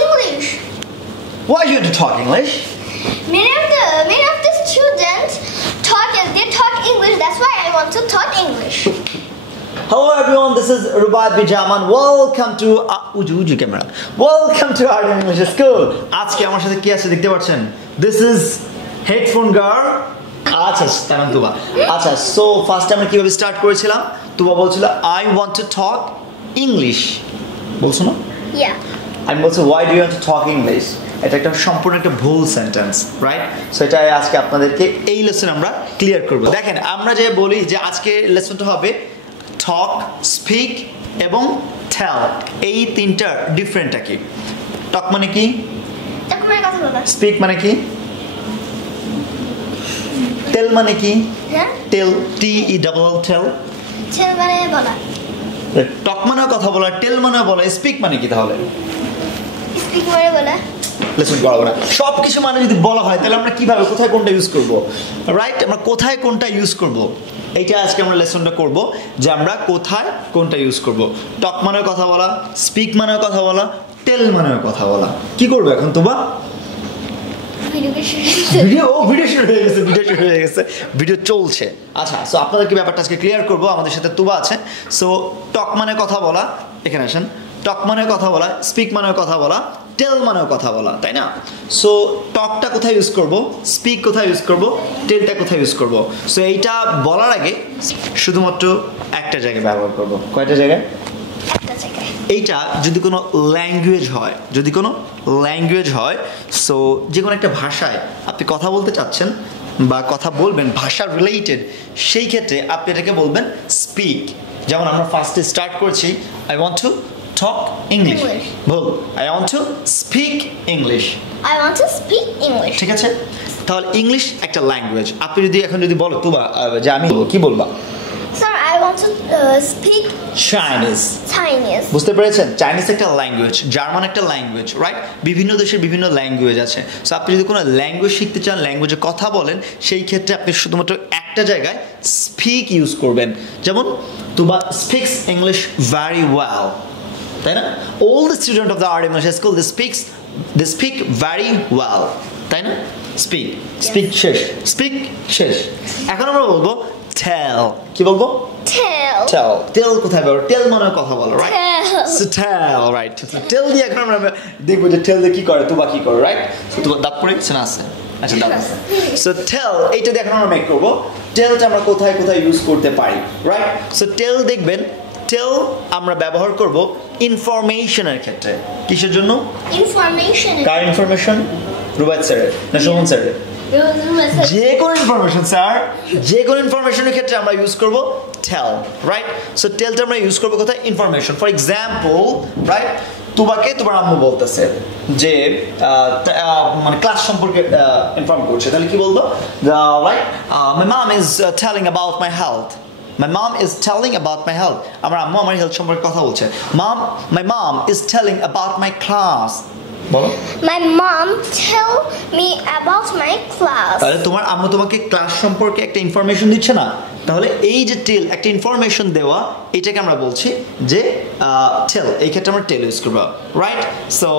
English. Why you to talk English? Many of the students talk English. That's why I want to talk English. Hello everyone, this is Rubaiyat Bijaman. Welcome to Uju camera. Welcome to RDM English School. আজকে আমার সাথে কি আছে দেখতে পাচ্ছেন? This is headphone girl. আচ্ছা তারান তুবা। আচ্ছা so first time আমরা কিভাবে স্টার্ট করেছিলাম? তুবা বলছিল I want to talk English. বলছো না? Yeah. আমি বলছি why do you want to talk English? এটা একটা সম্পূর্ণ একটা ভুল সেন্টেন্স, রাইট? সো এটা আজকে আপনাদেরকে এই লেসন আমরা ক্লিয়ার করব। দেখেন আমরা যে বলি যে আজকে লেসনটা হবে talk, speak এবং tell, এই তিনটা ডিফারেন্টটা কি? talk মানে কি? talk মানে কথা বলা। speak মানে কি? tell মানে কি? হ্যাঁ? tell, T E double L tell. tell মানে বলা। talk মানে কথা বলা, tell মানে বলা, speak মানে কি তাহলে? speak মানে বলা। লেসন করব না। সব কিছু মানে যদি বলা হয় তাহলে আমরা কিভাবে কোথায় কোনটা ইউজ করব? রাইট? আমরা কোথায় কোনটা ইউজ করব? এইটা আজকে আমরা লেসনটা করব যে আমরা কোথায় কোনটা ইউজ করব। টক মানে কথা বলা, স্পিক মানে কথা বলা, টেল মানে কথা বলা। কি করবে এখন তোবা? ভিডিও শুরু হয়ে গেছে, ভিডিও চলছে। আচ্ছা সো আপনাদেরকে ব্যাপারটা আজকে ক্লিয়ার করব। আমাদের সাথে তুবা আছে। সো টক মানে কথা বলা, এখানে আসেন। টক মানে কথা বলা, স্পিক মানে কথা বলা, টেল মানেও কথা বলা, তাই না? সো টকটা কোথায় ইউজ করব, স্পিক কোথায় ইউজ করব, টেলটা কোথায় ইউজ করব? সো এইটা বলার আগে শুধুমাত্র একটা জায়গায় ব্যবহার করব। কয়টা জায়গায়? একটা জায়গায়। এইটা যদি কোনো ল্যাঙ্গুয়েজ হয় সো যে কোনো একটা ভাষায় আপনি কথা বলতে চাচ্ছেন বা কথা বলবেন ভাষা রিলেটেড, সেই ক্ষেত্রে আপনি এটাকে বলবেন স্পিক। যেমন আমরা ফার্স্টে স্টার্ট করছি I want to talk English. Ball I want to speak English. I want to speak English. ঠিক আছে? তাহলে ইংলিশ একটা ল্যাঙ্গুয়েজ। আপনি যদি বলো তুবা যে আমি কি বলবা? Sir, I want to speak Chinese. বুঝতে পেরেছেন? চাইনিজ একটা ল্যাঙ্গুয়েজ, জার্মান একটা ল্যাঙ্গুয়েজ, রাইট? বিভিন্ন দেশের বিভিন্ন ল্যাঙ্গুয়েজ আছে। সো আপনি যদি কোনো ল্যাঙ্গুয়েজ শিখতে চান, ল্যাঙ্গুয়েজে কথা বলেন, সেই ক্ষেত্রে আপনি শুধুমাত্র একটা জায়গায় স্পিক ইউজ করবেন। যেমন তুবা স্পিক্স ইংলিশ ভেরি ওয়েল, তাই না? all the students of the RDM English School they speak very well, তাই না? speak শেষ। এখন আমরা বলবো tell। কি বলবো? tell কোথায় বলবো? tell মানে কথা বলো, right? so tell, right? tell দিয়ে এখন আমরা দেখবো যে tell দিয়ে কি করে, তুবা কি করে, রাইট? so তুবা দাঁত পড়ে গেছে না? আছে, আচ্ছা দাঁত আছে। so tell এইটা দিয়ে এখন আমরা মেক করবো tellটা আমরা কোথায় কোথায় ইউজ করতে পারি, রাইট? so tell দেখবেন tell আমরা ব্যবহার করব ইনফরমেশনের ক্ষেত্রে। কিসের জন্য? ইনফরমেশন। কার ইনফরমেশন? রুবাইত স্যার না সুমন স্যার? যে কোনো ইনফরমেশন স্যার, যে কোনো ইনফরমেশনের ক্ষেত্রে আমরা ইউজ করব tell, রাইট? সো টেলটা আমরা ইউজ করব কোথায়? ইনফরমেশন। For example, right? তোমাকে তোমার আম্মু বলতেছে যে মানে ক্লাস সম্পর্কে ইনফর্ম করছে, তাহলে কি বলবো? Right, my mom is telling about my health. My mom is telling about my health. আমার আম্মু আমার হেলথ সম্পর্কে কথা বলছে। My mom is telling about my class. বলো। My mom tell me about my class. তাহলে তোমার আম্মু তোমাকে ক্লাস সম্পর্কে একটা ইনফরমেশন দিচ্ছে না? তাহলে এই যে টেল, একটা ইনফরমেশন দেওয়া, এটাকে আমরা বলছি যে টেল। এই ক্ষেত্রে আমরা টেল ইউজ করব, right? So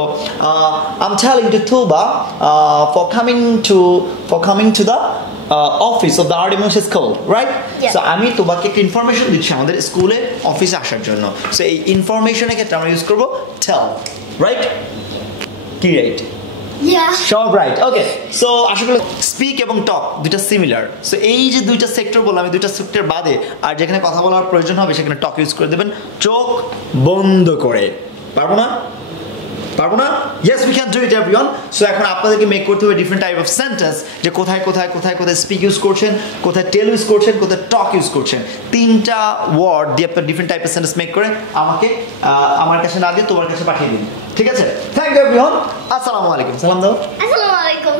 I'm telling to Tuba for coming to the office of the RDM English School, right? Yeah. So আমি তোমাকে একটা ইনফরমেশন দিচ্ছি আমাদের স্কুলে অফিসে আসার জন্য। সো এই ইনফরমেশনের ক্ষেত্রে আমরা ইউজ করব tell, রাইট? কি রাইট? সব রাইট। ওকে, সো আশা করি স্পিক এবং টক দুইটা সিমিলার। সো এই যে দুইটা সেক্টর বললাম, এই দুইটা সেক্টর বাদে আর যেখানে কথা বলার প্রয়োজন হবে সেখানে টক ইউজ করে দেবেন চোখ বন্ধ করে। পারবো না? Yes, we can do it everyone. So এখন আপনাদেরকে মেক করতে হবে ডিফারেন্ট টাইপ অফ সেন্টেন্স, যে কোথায় স্পিক ইউজ করছেন, কোথায় টেল ইউজ করছেন, কোথায় টক ইউজ করছেন। তিনটা ওয়ার্ড দিয়ে আপনার ডিফারেন্ট টাইপের সেন্টেন্স মেক করে আমাকে আমার কাছে না দিয়ে তোমার কাছে পাঠিয়ে দিন, ঠিক আছে? Thank you everyone. আসসালামু আলাইকুম। সালাম দাও। আসসালামু আলাইকুম।